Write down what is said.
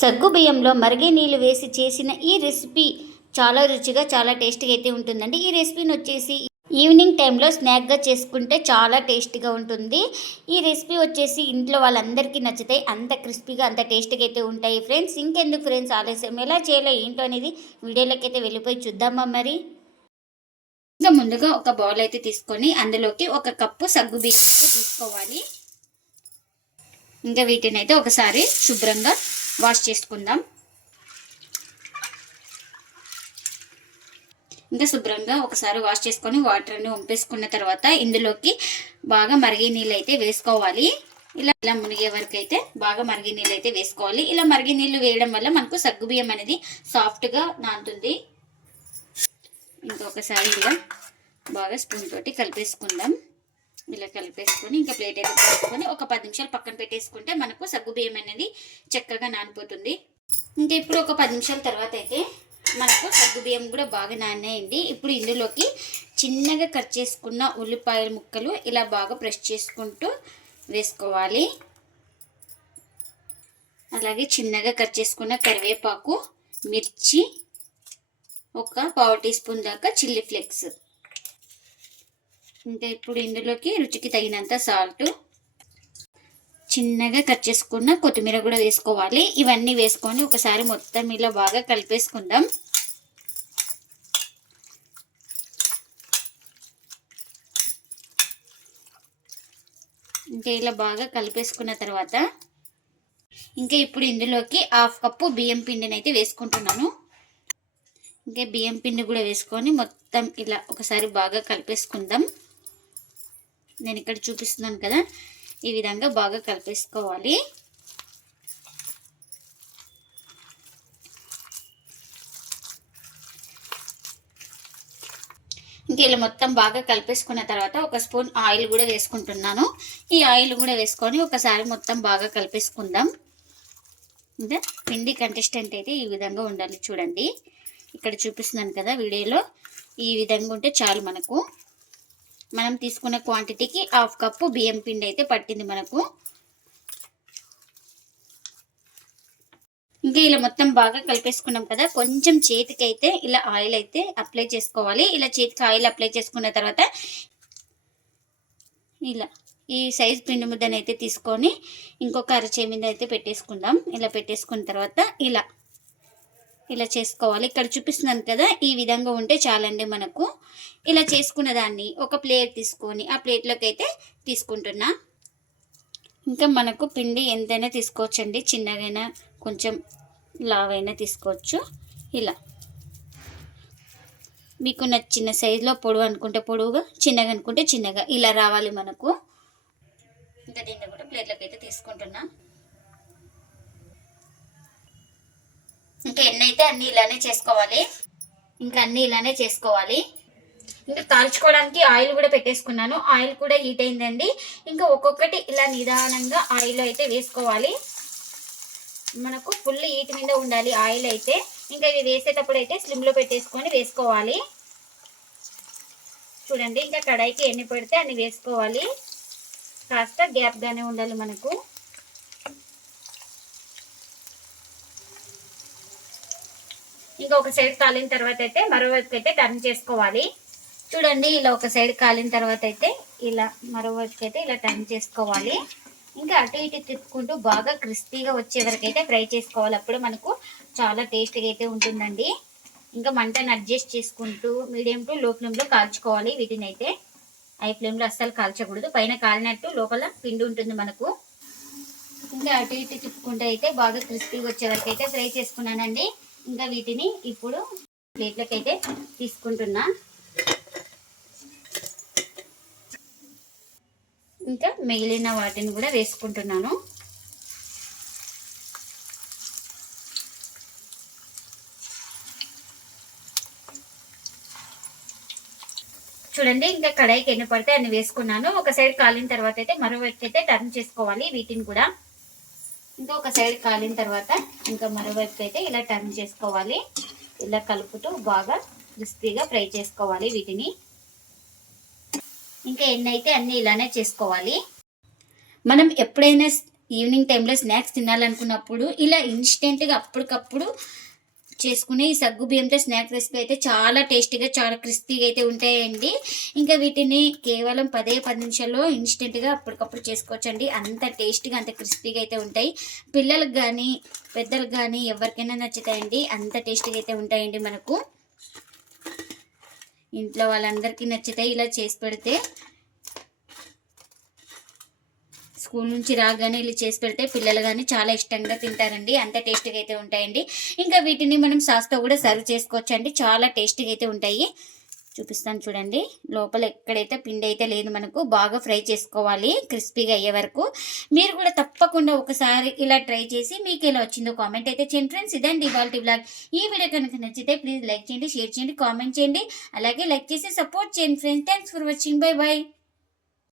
సగ్గు బియ్యంలో మరిగే నీళ్ళు వేసి చేసిన ఈ రెసిపీ చాలా రుచిగా చాలా టేస్టీగా అయితే ఉంటుందండి. ఈ రెసిపీని వచ్చేసి ఈవినింగ్ టైంలో స్నాక్గా చేసుకుంటే చాలా టేస్టీగా ఉంటుంది. ఈ రెసిపీ వచ్చేసి ఇంట్లో వాళ్ళందరికీ నచ్చుతాయి. అంత క్రిస్పీగా అంత టేస్టీగా అయితే ఉంటాయి ఫ్రెండ్స్. ఇంకెందుకు ఫ్రెండ్స్ ఆలస్యం, ఎలా చేయాలో ఏంటో అనేది వీడియోలోకి అయితే వెళ్ళిపోయి చూద్దామా మరి. ఇంకా ముందుగా ఒక బౌల్ అయితే తీసుకొని అందులోకి 1 కప్పు సగ్గు బియ్యం అయితే తీసుకోవాలి. ఇంకా వీటిని అయితే ఒకసారి శుభ్రంగా వాష్ చేసుకుందాం. ఇంకా శుభ్రంగా ఒకసారి వాష్ చేసుకొని వాటర్ అన్ని వంపేసుకున్న తర్వాత ఇందులోకి బాగా మరిగే నీళ్ళు అయితే వేసుకోవాలి. ఇలా మునిగే వరకు అయితే బాగా మరిగే నీళ్ళు అయితే వేసుకోవాలి. ఇలా మరిగే నీళ్ళు వేయడం వల్ల మనకు సగ్గుబియ్యం అనేది సాఫ్ట్గా నానుతుంది. ఇంకొకసారి ఇలా బాగా స్పూన్ తోటి కలిపేసుకుందాం. ఇలా కలిపేసుకొని ఇంకా ప్లేట్ అయితే తీసుకొని ఒక 10 నిమిషాలు పక్కన పెట్టేసుకుంటే మనకు సగ్గుబియ్యం అనేది చక్కగా నానిపోతుంది. ఇంకా ఇప్పుడు ఒక 10 నిమిషాల తర్వాత అయితే మనకు సగ్గుబియ్యం కూడా బాగా నానాయండి. ఇప్పుడు ఇందులోకి చిన్నగా కట్ చేసుకున్న ఉల్లిపాయల ముక్కలు ఇలా బాగా ప్రెస్ చేసుకుంటూ వేసుకోవాలి. అలాగే చిన్నగా కట్ చేసుకున్న కరివేపాకు, మిర్చి, ఒక 1/2 టీ స్పూన్ దాకా చిల్లీ ఫ్లేక్స్. ఇంకా ఇప్పుడు ఇందులోకి రుచికి తగినంత సాల్ట్, చిన్నగా కట్ చేసుకున్న కొత్తిమీర కూడా వేసుకోవాలి. ఇవన్నీ వేసుకొని ఒకసారి మొత్తం ఇలా బాగా కలిపేసుకుందాం. ఇంకా ఇలా బాగా కలిపేసుకున్న తర్వాత ఇంకా ఇప్పుడు ఇందులోకి 1/2 కప్పు బియ్యం పిండిని అయితే వేసుకుంటున్నాను. ఇంకా బియ్యం పిండి కూడా వేసుకొని మొత్తం ఇలా ఒకసారి బాగా కలిపేసుకుందాం. నేను ఇక్కడ చూపిస్తున్నాను కదా, ఈ విధంగా బాగా కలిపేసుకోవాలి. ఇంకా ఇలా మొత్తం బాగా కలిపేసుకున్న తర్వాత 1 స్పూన్ ఆయిల్ కూడా వేసుకుంటున్నాను. ఈ ఆయిల్ కూడా వేసుకొని ఒకసారి మొత్తం బాగా కలిపేసుకుందాం. ఇంకా పిండి కంటెస్టెంట్ అయితే ఈ విధంగా ఉండాలి. చూడండి ఇక్కడ చూపిస్తున్నాను కదా వీడియోలో, ఈ విధంగా ఉంటే చాలు. మనం తీసుకున్న క్వాంటిటీకి 1/2 కప్పు బియ్యం పిండి అయితే పట్టింది మనకు. ఇంకా ఇలా మొత్తం బాగా కలిపేసుకున్నాం కదా, కొంచెం చేతికి అయితే ఇలా ఆయిల్ అయితే అప్లై చేసుకోవాలి. ఇలా చేతికి ఆయిల్ అప్లై చేసుకున్న తర్వాత ఇలా ఈ సైజ్ పిండి ముద్దను అయితే తీసుకొని ఇంకొక అరచేయి మీద అయితే పెట్టేసుకుందాం. ఇలా పెట్టేసుకున్న తర్వాత ఇలా చేసుకోవాలి. ఇక్కడ చూపిస్తున్నాను కదా, ఈ విధంగా ఉంటే చాలండి మనకు. ఇలా చేసుకున్న దాన్ని ఒక ప్లేట్ తీసుకొని ఆ ప్లేట్లోకి అయితే తీసుకుంటున్నా. ఇంకా మనకు పిండి ఎంతైనా తీసుకోవచ్చండి, చిన్నగైనా కొంచెం లావైనా తీసుకోవచ్చు. ఇలా మీకు నచ్చిన సైజులో, పొడవు అనుకుంటే పొడవుగా, చిన్నగా అనుకుంటే చిన్నగా ఇలా రావాలి మనకు. ఇంకా దీన్ని కూడా ప్లేట్లోకి అయితే తీసుకుంటున్నా. ఇంకా ఎన్ని అయితే అన్నీ ఇలానే చేసుకోవాలి. ఇంకా కాల్చుకోవడానికి ఆయిల్ కూడా పెట్టేసుకున్నాను. ఆయిల్ కూడా హీట్ అయిందండి. ఇంకా ఒక్కొక్కటి ఇలా నిదానంగా ఆయిల్ అయితే వేసుకోవాలి. మనకు ఫుల్ హీట్ మీద ఉండాలి ఆయిల్ అయితే. ఇంకా ఇవి వేసేటప్పుడు అయితే స్లిమ్లో పెట్టేసుకొని వేసుకోవాలి. చూడండి ఇంకా కడాయికి ఎన్ని పెడితే అన్ని వేసుకోవాలి. కాస్త గ్యాప్గానే ఉండాలి మనకు. ఇంకా ఒక సైడ్ కాలిన తర్వాత అయితే మరోవైపు అయితే టర్న్ చేసుకోవాలి. చూడండి ఇలా ఒక సైడ్ కాలిన తర్వాత అయితే ఇలా మరోవైపు అయితే ఇలా టర్న్ చేసుకోవాలి. ఇంకా అటు ఇటు తిప్పుకుంటూ బాగా క్రిస్పీగా వచ్చే వరకు అయితే ఫ్రై చేసుకోవాలి. అప్పుడు మనకు చాలా టేస్టీగా అయితే ఉంటుందండి. ఇంకా మంటను అడ్జస్ట్ చేసుకుంటూ మీడియం టు లో ఫ్లేమ్లో కాల్చుకోవాలి. వీటిని అయితే హై ఫ్లేమ్లో అస్సలు కాల్చకూడదు. పైన కాలినట్టు లోపల పిండి ఉంటుంది మనకు. ఇంకా అటు ఇటు తిప్పుకుంటూ అయితే బాగా క్రిస్పీగా వచ్చే వరకు అయితే ఫ్రై చేసుకున్నానండి. ఇంకా వీటిని ఇప్పుడు ప్లేట్లోకి అయితే తీసుకుంటున్నా. ఇంకా మిగిలిన వాటిని కూడా వేసుకుంటున్నాను. చూడండి ఇంకా కడాయికి ఎన్ని పడితే అన్ని వేసుకున్నాను. ఒక సైడ్ కాలిన తర్వాత అయితే మరోవైపు అయితే టర్న్ చేసుకోవాలి. వీటిని కూడా ఇంకా ఒక సైడ్ కాలిన తర్వాత ఇంకా మరోవైపు అయితే ఇలా టర్న్ చేసుకోవాలి. ఇలా కలుపుతూ బాగా క్రిస్పీగా ఫ్రై చేసుకోవాలి వీటిని. ఇంకా ఎన్ని అయితే అన్ని ఇలానే చేసుకోవాలి. మనం ఎప్పుడైనా ఈవినింగ్ టైంలో స్నాక్స్ తినాలనుకున్నప్పుడు ఇలా ఇన్స్టెంట్గా అప్పటికప్పుడు చేసుకునే ఈ సగ్గు బియ్యంతో స్నాక్ రెసిపీ అయితే చాలా టేస్టీగా చాలా క్రిస్పీగా అయితే ఉంటాయండి. ఇంకా వీటిని కేవలం 10 నిమిషాల్లో ఇన్స్టెంట్గా అప్పటికప్పుడు చేసుకోవచ్చండి. అంత టేస్టీగా అంత క్రిస్పీగా అయితే ఉంటాయి. పిల్లలకు కానీ పెద్దలకు కానీ ఎవరికైనా నచ్చుతాయండి. అంత టేస్టీగా అయితే ఉంటాయండి. మనకు ఇంట్లో వాళ్ళందరికీ నచ్చుతాయి ఇలా చేసి పెడితే. స్కూల్ నుంచి రాగానే ఇలా చేసి పెడితే పిల్లలు కానీ చాలా ఇష్టంగా తింటారండి. అంత టేస్టీగా అయితే ఉంటాయండి. ఇంకా వీటిని మనం సాస్తో కూడా సర్వ్ చేసుకోవచ్చు అండి. చాలా టేస్టీగా అయితే ఉంటాయి. చూపిస్తాను చూడండి. లోపల ఎక్కడైతే పిండి అయితే లేదు, మనకు బాగా ఫ్రై చేసుకోవాలి క్రిస్పీగా అయ్యే వరకు. మీరు కూడా తప్పకుండా ఒకసారి ఇలా ట్రై చేసి మీకు ఎలా వచ్చిందో కామెంట్ అయితే చేయండి ఫ్రెండ్స్. ఇదండి ఇవాల్టి వ్లాగ్. ఈ వీడియో కనుక నచ్చితే ప్లీజ్ లైక్ చేయండి, షేర్ చేయండి, కామెంట్ చేయండి. అలాగే లైక్ చేసి సపోర్ట్ చేయండి friends. Thanks for watching. Bye bye.